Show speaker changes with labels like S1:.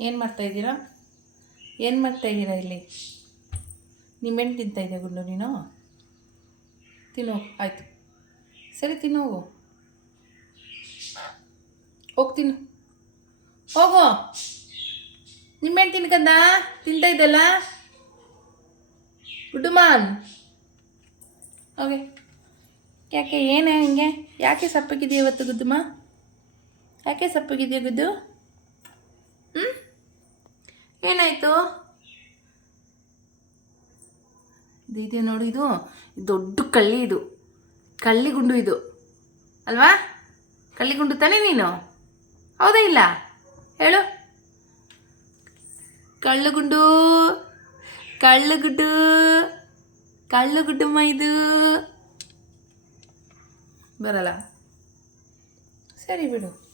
S1: ಏನು ಮಾಡ್ತಾಯಿದ್ದೀರಾ ಏನು ಮಾಡ್ತಾಯಿದ್ದೀರಾ ಇಲ್ಲಿ? ನಿಮ್ಮೆಣ್ಣು ತಿಂತಾ ಇದೆಯಾ ಗುಂಡು ನೀನು? ತಿನ್ನು, ಆಯಿತು. ಸರಿ, ತಿನ್ನು, ಹೋಗು. ಹೋಗಿ ನಿಮ್ಮೆಣ್ಣು ತಿನ್ಕಂದ? ತಿಂತಾ ಇದ್ದಲ್ಲ? ಗುಡ್ಡುಮಾನ್. ಓಕೆ. ಯಾಕೆ, ಏನೇ, ಹಿಂಗೆ. ಯಾಕೆ ಸಪ್ಪಗಿದೆಯಾ ಇವತ್ತು ಗುದ್ದುಮ ಯಾಕೆ ಸಪ್ಪಗಿದೆಯಾ ಗುದ್ದು ಏನಾಯಿತು? ಇದು ನೋಡಿ, ಇದು ದೊಡ್ಡ ಕಳ್ಳಿ ಇದು. ಕಳ್ಳಿ ಗುಂಡು ಇದು. ಅಲ್ವಾ? ಕಳ್ಳಿ ಗುಂಡು ತಾನೇ ನೀನು? ಹೌದಾ ಇಲ್ಲ? ಹೇಳು. ಕಳ್ಳು ಗುಂಡು, ಕಳ್ಳು ಗುಡ್ಡು ಕಳ್ಳು ಗುಡ್ಡು ಇದು ಬರಲ್ಲ. ಸರಿ ಬಿಡು.